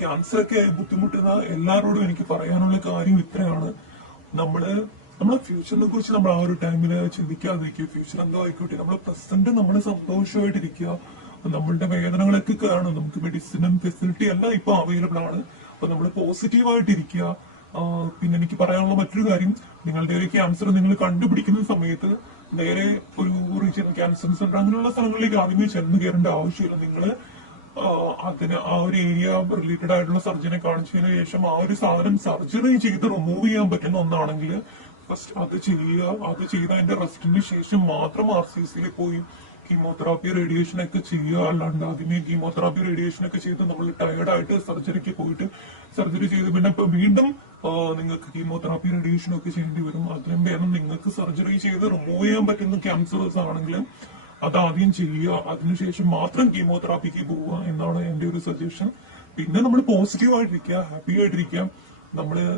Cancer ഒക്കെ ബുദ്ധിമുട്ടുന്ന എല്ലാവരോടും എനിക്ക് പറയാനുള്ള കാര്യം ഇത്രയാണ്. നമ്മള് നമ്മുടെ ഫ്യൂച്ചറിനെ കുറിച്ച് നമ്മൾ ആ ഒരു ടൈമിൽ ചിന്തിക്കാതിരിക്കുക. ഫ്യൂച്ചർ എന്തോ ആയിക്കോട്ടെ, നമ്മുടെ പ്രസന്റ് നമ്മൾ സന്തോഷമായിട്ടിരിക്കുക. നമ്മളുടെ വേദനകളൊക്കെ കാണും. നമുക്ക് മെഡിസിനും ഫെസിലിറ്റി എല്ലാം ഇപ്പൊ അവൈലബിൾ ആണ്. അപ്പൊ നമ്മൾ പോസിറ്റീവായിട്ടിരിക്കുക. പിന്നെ എനിക്ക് പറയാനുള്ള മറ്റൊരു കാര്യം, നിങ്ങളുടെ ഒരു ക്യാൻസർ നിങ്ങൾ കണ്ടുപിടിക്കുന്ന സമയത്ത് നേരെ ഒരു റീജിയണൽ ക്യാൻസർ സെന്റർ അങ്ങനെയുള്ള സ്ഥലങ്ങളിലേക്ക് ആദ്യമേ ചെന്ന് കയറേണ്ട ആവശ്യമില്ല. നിങ്ങള് അതിന് ആ ഒരു ഏരിയ റിലേറ്റഡ് ആയിട്ടുള്ള സർജനെ കാണിച്ചതിന് ശേഷം ആ ഒരു സാധനം സർജറി ചെയ്ത് റിമൂവ് ചെയ്യാൻ പറ്റുന്ന ഒന്നാണെങ്കിൽ ഫസ്റ്റ് അത് ചെയ്യുക. അത് ചെയ്ത അതിന്റെ റെസ്റ്റിന് ശേഷം മാത്രം RCCയിൽ പോയി കീമോതെറാപ്പി റേഡിയേഷൻ ഒക്കെ ചെയ്യുക. അല്ലാണ്ട് ആദ്യമേ കീമോതെറാപ്പി റേഡിയേഷൻ ഒക്കെ ചെയ്ത് നമ്മൾ ടയർഡായിട്ട് സർജറിക്ക് പോയിട്ട് സർജറി ചെയ്ത് പിന്നെ ഇപ്പൊ വീണ്ടും നിങ്ങൾക്ക് കീമോതെറാപ്പി റേഡിയേഷൻ ഒക്കെ ചെയ്യേണ്ടി വരും. അതിനും വേണം നിങ്ങൾക്ക് സർജറി ചെയ്ത് റിമൂവ് ചെയ്യാൻ പറ്റുന്ന ക്യാൻസേഴ്സ് ആണെങ്കിൽ അത് ആദ്യം ചെയ്യുക. അതിനുശേഷം മാത്രം കീമോതെറാപ്പിക്ക് പോവുക എന്നാണ് എന്റെ ഒരു സജഷൻ. പിന്നെ നമ്മൾ പോസിറ്റീവ് ആയിട്ടിരിക്കുക, ഹാപ്പി ആയിട്ടിരിക്കുക.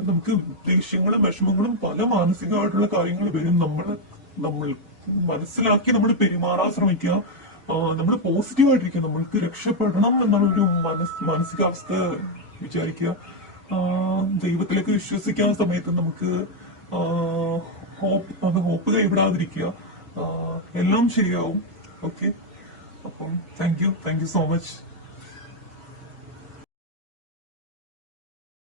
നമുക്ക് ദേഷ്യങ്ങളും വിഷമങ്ങളും പല മാനസികമായിട്ടുള്ള കാര്യങ്ങൾ വരും. നമ്മൾ മനസ്സിലാക്കി നമ്മൾ പെരുമാറാൻ ശ്രമിക്കുക. നമ്മൾ പോസിറ്റീവ് ആയിട്ടിരിക്കുക. നമ്മൾക്ക് രക്ഷപ്പെടണം എന്നുള്ളൊരു മാനസികാവസ്ഥ വിചാരിക്കുക. ദൈവത്തിലേക്ക് വിശ്വസിക്കുന്ന സമയത്ത് നമുക്ക് ഹോപ്പ് കൈവിടാതിരിക്കുക. എല്ലാം ശരിയാവും. ഓക്കെ, അപ്പം താങ്ക് യു സോ മച്ച്.